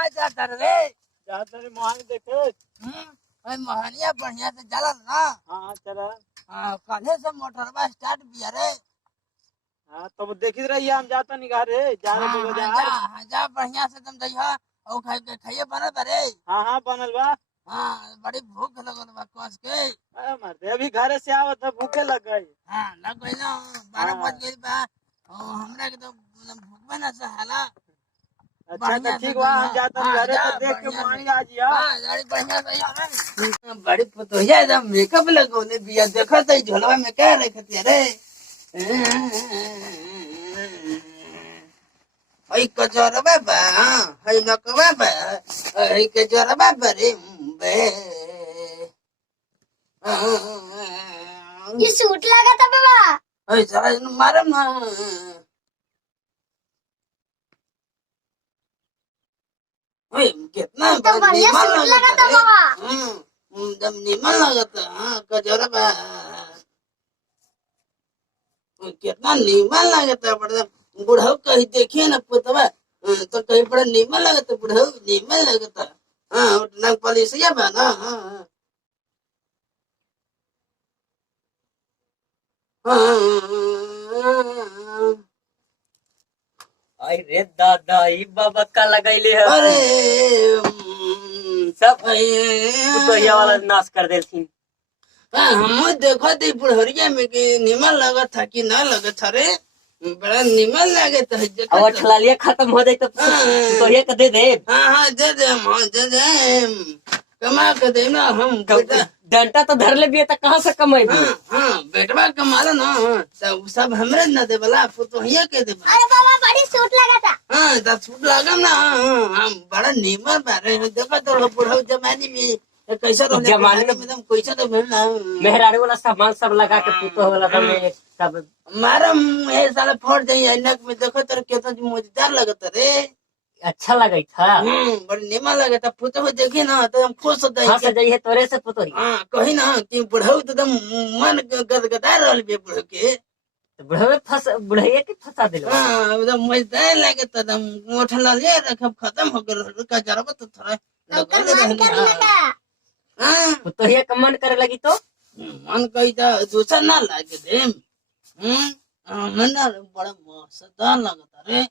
कहाँ जाता रे? जाता रे मोहानी देखे। मोहनिया बढ़िया से चलल ना? हाँ चला। हाँ, कल से मोटरबा स्टार्ट बिया रे। हाँ तो देखी रही हम जाता निगाह रे जा रे हाँ, बाजार। हाँ, जा बढ़िया से तुम जइहा और खाइए बनत रे। हाँ हाँ बनल बा। हाँ, बड़ी भूख लगल बा कस के। मर्दे अभी घरे से आवत है भूखे लग गई। हाँ, लग गई ना 12 हाँ। बज गई बा और हमरा के तो भूख में ना सहाला। अच्छा तो ठीक बा हम जाता निगाह रे तो देख के मोहानी आ जिया। हाँ, गाड़ी बढ़िया से आ बड़ी पतोहिया एकदम मेकअप लगौले बिया देखत है झोलवा में क्या रखती रे। हई कजरबा बा, हई नकवा बा, हई कजरबा बरे बे। ये सूट लगा था बाबा। हई सारा दिन मारम ना। हई कितना तो बढ़िया निमन सूट लगा था रे। बाबा। जब निमन लगता हाँ कजरबा कितना नीमन लगता बड़ा बुढ़ऊ कहीं देखिए ना पुतवा तो कहीं बड़ा नीमन लगता बुढ़ऊ नीमन लगता। हाँ नंग पॉलिसिया बा ना। हाँ अरे दादा ई बाबा का लगैले है अरे सब अरे तो वाला नाश कर देलथिन। हम देखो थे बुढ़हरिया में कि नीमन लगत था कि ना लगत था रे। बड़ा नीमन लगे था अब ठलालिया खत्म हो जाए तो ये के दे दे। हाँ हाँ दे दे हाँ दे दे कमा के दे ना हम बेटा। डंटा तो धर ले भी तो कहाँ से कमाएबू। हाँ हाँ बेटवा कमाला ना सब हमरे न दे वाला तो हिया के दे। अरे बाबा बड़ी सूट लगा था। हाँ तो छूट लागम ना। हम बड़ा नीमन बारे देखो तो बुढ़ऊ जमाने में कैसा तो जमाने में एकदम कैसा तो मिलना मेहरारू वाला सामान सब लगा के पुतो वाला सब मारा ये साला फोड़ जाइए नक में देखो तो कितना मजेदार लगता रे। अच्छा लगे था। बड़ी निमन लगे था पुतो को देखे ना तो हम खुश होते हाँ सजाई है तोरे से पुतोरी। हाँ कही ना कि बुढ़ऊ तो एकदम मन गदगदा रहल बे बुढ़ऊ के। बुढ़ैया के फंसा दिल। हाँ एकदम मजेदार लगे था एकदम मोठला ले रखब खत्म हो गए का जरबा तो थोड़ा अंकल मन कर लगा। हाँ पुतोहिया का मन करे लगी तो मन कही था दूसरा ना लागे दे। मन बड़ा मजेदार लगता रे।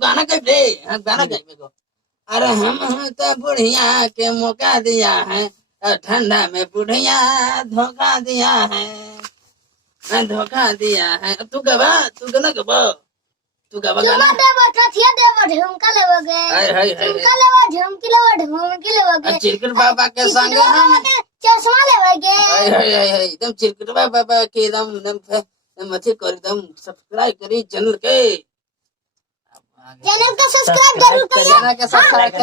गाना कह दे गाना कह मेरे को। अरे हम तो बुढ़िया के मौका दिया है ठंडा में बुढ़िया धोखा दिया है धोखा दिया है। तू गवा तू गाना गवा तू गवा गाना देवा कथिया देवा ढुमका लेवोगे। हाय हाय हाय ढुमका लेवा ढुमकी लेवोगे। चिरकुट बाबा के संग हम चश्मा लेवोगे। हाय हाय हाय हाय एकदम चिरकुट बाबा के एकदम मथे कर एकदम सब्सक्राइब करी चैनल के। चैनल को सब्सक्राइब जरूर करिए।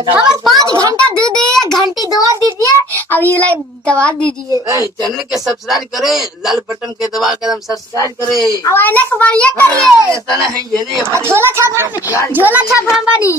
खबर 5 घंटा दे दिए घंटी दबा दीजिए अभी लाइक दबा दीजिए। चैनल के सब्सक्राइब करे लाल बटन के दबा के सब्सक्राइब करे अब आने को बढ़िया करिए। ऐसा ना है ये नहीं झोला छाप हम बनी।